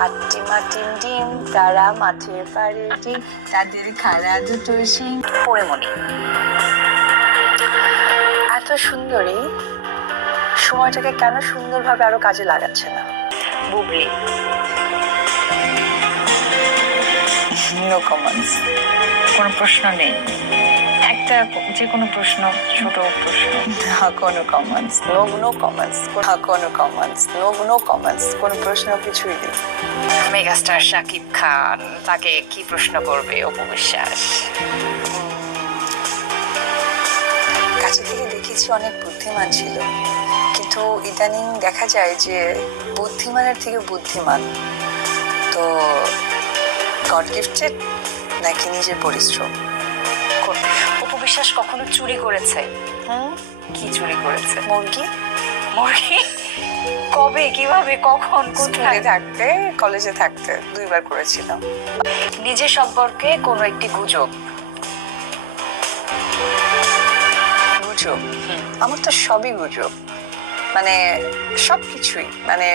হাট্টি মাটিম ডিম তারা পাড়ে ডিম তাদের খাড়া দুটো শিং পরিমণি। এত সুন্দরী, সময়টাকে কেন সুন্দরভাবে আরও কাজে লাগাচ্ছে না? বুবলি। নো কমেন্টস কোনো প্রশ্ন নেই। একটা যে কোনো প্রশ্ন ছোট প্রশ্ন। না কোনো কমেন্টস নো নো কমেন্টস না কোনো কমেন্টস নো নো কমেন্টস কোনো প্রশ্ন কিছুই নেই। মেগাস্টার শাকিব খান তাকে কি প্রশ্ন করবে অপবিশ্বাস কাছে থেকে দেখেছি অনেক বুদ্ধিমান ছিল। কিন্তু ইদানিং দেখা যায় যে বুদ্ধিমানের থেকে বুদ্ধিমান। তো গড গিফটেড নাকি নিজের পরিশ্রম? অপবিশ্বাস কখনো চুরি করেছে? হুম? কি চুরি করেছে? মুরগি? মুরগি? কবে কীভাবে কখন কোথায়? থাকতে কলেজে থাকতে দুইবার করেছিলাম। নিজের সম্পর্কে কোনো একটি গুজব? গুজব? আমার তো সবই গুজব। মানে সব কিছুই মানে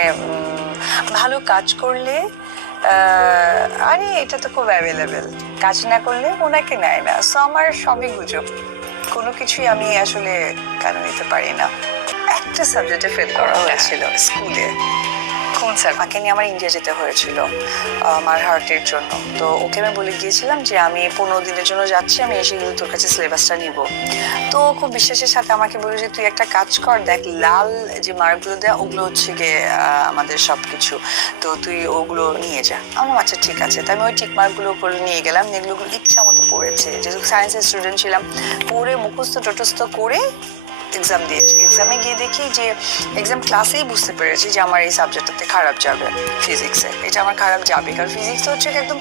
ভালো কাজ করলে আহ, আরে এটা তো খুব অ্যাভেলেবেল কাজ না করলে ওনাকে নেয় না। সো আমার সবই গুজব। কোনো কিছুই আমি আসলে কেন নিতে পারি না। একটা সাবজেক্টে ফেল করা হয়েছিল স্কুলে স্যার, মাকে নিয়ে আমার ইন্ডিয়া যেতে হয়েছিল আমার হার্টের জন্য। তো ওকে আমি বলে গিয়েছিলাম যে, আমি পনেরো দিনের জন্য যাচ্ছি, আমি এসে কিন্তু তোর কাছে সিলেবাসটা নিব। তো খুব বিশ্বাসের সাথে আমাকে বলে যে, তুই একটা কাজ কর, দেখ, লাল যে মার্কগুলো দেয়, ওগুলো হচ্ছে গিয়ে আমাদের সব কিছু তো তুই ওগুলো নিয়ে যা। আমার আচ্ছা ঠিক আছে। তাই আমি ওই টিক মার্কগুলো করে নিয়ে গেলাম এগুলো ইচ্ছা মতো পড়েছে। যেহেতু সায়েন্সের স্টুডেন্ট ছিলাম, পড়ে মুখস্থ টটস্থ করে এক্সাম দিয়েছি। এক্সামে গিয়ে দেখি যে এক্সাম ক্লাসেই বুঝতে পেরেছি যে আমার এই সাবজেক্টটাতে খারাপ যাবে ফিজিক্সে এটা আমার খারাপ যাবে, কারণ ফিজিক্স হচ্ছে একদম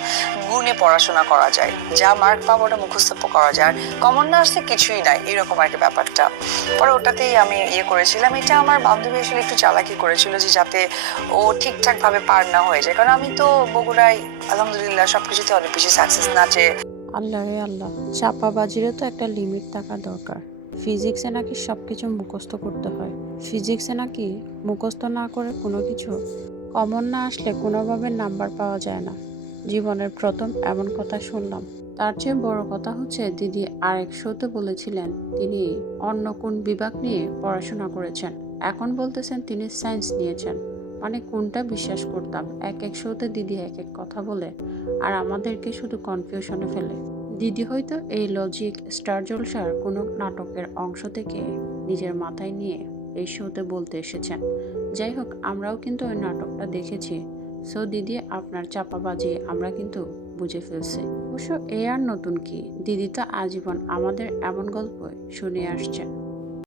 গুণে পড়াশোনা করা যায়। যা মার্ক পাবো ওটা মুখস্থ করা যায়। আর কমন না আসলে কিছুই নাই, এরকম আর কি ব্যাপারটা। পরে ওটাতেই আমি ইয়ে করেছিলাম। এটা আমার বান্ধবী আসলে একটু চালাকি করেছিল যে যাতে ও ঠিকঠাকভাবে পার না হয়ে যায়। কারণ আমি তো বগুড়ায়, আলহামদুলিল্লাহ সব কিছুতে অনেক বেশি সাকসেস নাচে আল্লাহ রে আল্লাহ, চাপাবাজিরও তো একটা লিমিট থাকা দরকার। ফিজিক্সে নাকি সব কিছু মুখস্থ করতে হয়। ফিজিক্সে নাকি মুখস্থ না করে কোনো কিছু কমন না আসলে কোনোভাবে নাম্বার পাওয়া যায় না। জীবনের প্রথম এমন কথা শুনলাম। তার চেয়ে বড় কথা হচ্ছে দিদি আরেক শোতে বলেছিলেন, তিনি অন্য কোন বিভাগ নিয়ে পড়াশোনা করেছেন। এখন বলতেছেন তিনি সায়েন্স নিয়েছেন। মানে কোনটা বিশ্বাস করতাম? এক এক শোতে দিদি এক এক কথা বলে, আর আমাদেরকে শুধু কনফিউশনে ফেলে। দিদি হয়তো এই লজিক স্টার জলসার কোনো নাটকের অংশ থেকে নিজের মাথায় নিয়ে এই শোতে বলতে এসেছেন। যাই হোক, আমরাও কিন্তু ওই নাটকটা দেখেছি। সো দিদি, আপনার চাপাবাজি আমরা কিন্তু বুঝে ফেলছি। অবশ্য এ আর নতুন কি? দিদি তো আজীবন আমাদের এমন গল্প শুনে আসছেন।